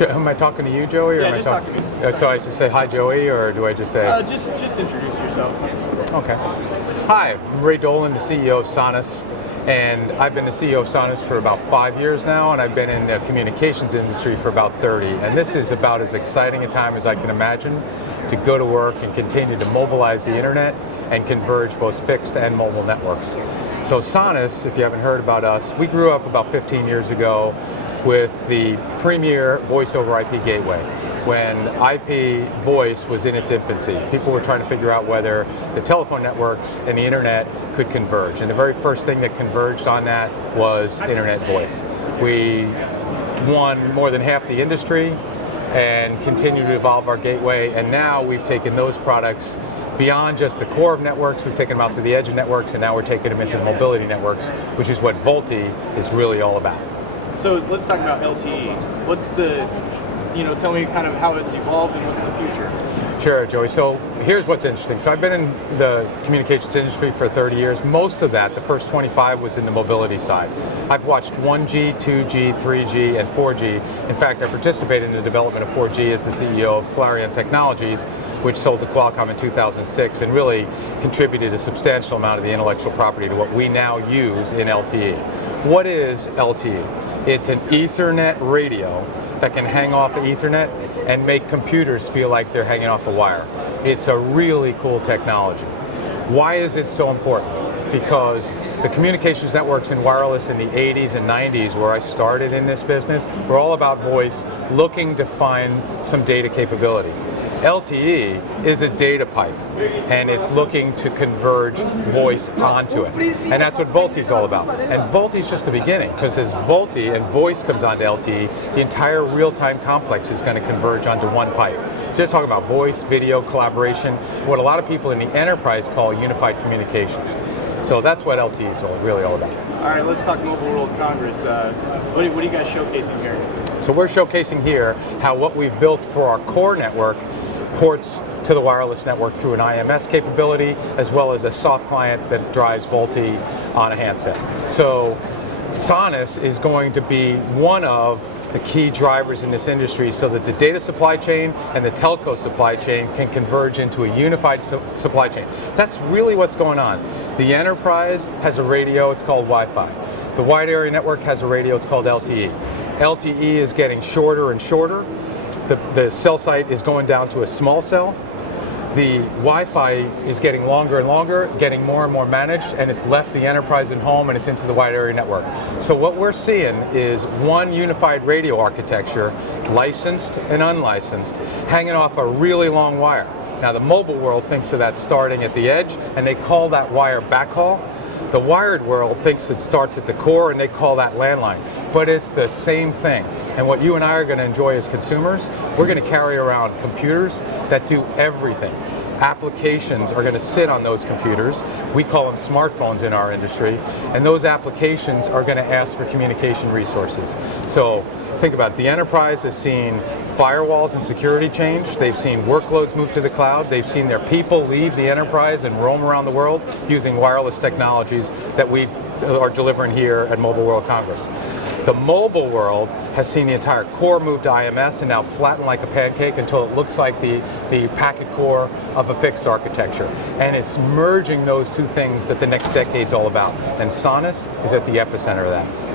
Am I talking to you, Joey? Or Yeah, am just I talk to me. So I should say hi, Joey, or do I just say? Just introduce yourself. Okay. Hi, I'm Ray Dolan, the CEO of Sonus, and I've been the CEO of Sonus for about 5 years now, and I've been in the communications industry for about 30. And this is about as exciting a time as I can imagine to go to work and continue to mobilize the internet and converge both fixed and mobile networks. So Sonus, if you haven't heard about us, we grew up about 15 years ago with the premier voice over IP gateway. When IP voice was in its infancy, people were trying to figure out whether the telephone networks and the internet could converge. And the very first thing that converged on that was internet voice. We won more than half the industry and continue to evolve our gateway. And now we've taken those products beyond just the core of networks, we've taken them out to the edge of networks, and now we're taking them into the mobility networks, which is what VoLTE is really all about. So let's talk about LTE. What's the, tell me kind of how it's evolved and what's the future? Sure, Joey. So here's what's interesting. So I've been in the communications industry for 30 years. Most of that, the first 25, was in the mobility side. I've watched 1G, 2G, 3G, and 4G. In fact, I participated in the development of 4G as the CEO of Flarion Technologies, which sold to Qualcomm in 2006 and really contributed a substantial amount of the intellectual property to what we now use in LTE. What is LTE? It's an Ethernet radio that can hang off of Ethernet and make computers feel like they're hanging off a wire. It's a really cool technology. Why is it so important? Because the communications networks in wireless in the 80s and 90s, where I started in this business, were all about voice, looking to find some data capability. LTE is a data pipe, and it's looking to converge voice onto it. And that's what VoLTE is all about. And VoLTE is just the beginning, because as VoLTE and voice comes onto LTE, the entire real-time complex is going to converge onto one pipe. So you're talking about voice, video, collaboration, what a lot of people in the enterprise call unified communications. So that's what LTE is really all about. All right, let's talk Mobile World Congress. What are you guys showcasing here? So we're showcasing here how what we've built for our core network ports to the wireless network through an IMS capability, as well as a soft client that drives VoLTE on a handset. So Sonus is going to be one of the key drivers in this industry so that the data supply chain and the telco supply chain can converge into a unified supply chain. That's really what's going on. The enterprise has a radio, it's called Wi-Fi. The wide area network has a radio, it's called LTE. LTE is getting shorter and shorter. The cell site is going down to a small cell. The Wi-Fi is getting longer and longer, getting more and more managed, and it's left the enterprise and home, and it's into the wide area network. So what we're seeing is one unified radio architecture, licensed and unlicensed, hanging off a really long wire. Now the mobile world thinks of that starting at the edge, and they call that wire backhaul. The wired world thinks it starts at the core, and they call that landline. But it's the same thing. And what you and I are going to enjoy as consumers, we're going to carry around computers that do everything. Applications are going to sit on those computers. We call them smartphones in our industry. And those applications are going to ask for communication resources. So think about it. The enterprise has seen firewalls and security change. They've seen workloads move to the cloud. They've seen their people leave the enterprise and roam around the world using wireless technologies that we are delivering here at Mobile World Congress. The mobile world has seen the entire core move to IMS and now flatten like a pancake until it looks like the packet core of a fixed architecture. And it's merging those two things that the next decade's all about. And Sonus is at the epicenter of that.